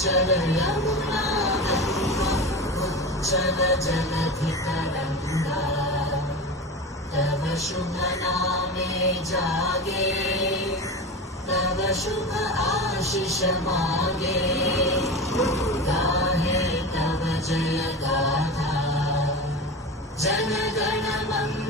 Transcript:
चल यमुना गंगा उज्जल जलधितरंगा तव शुभ नामे जागे तव शुभ आशीष मागे गाहे तव जय गाथा जन गण मंगल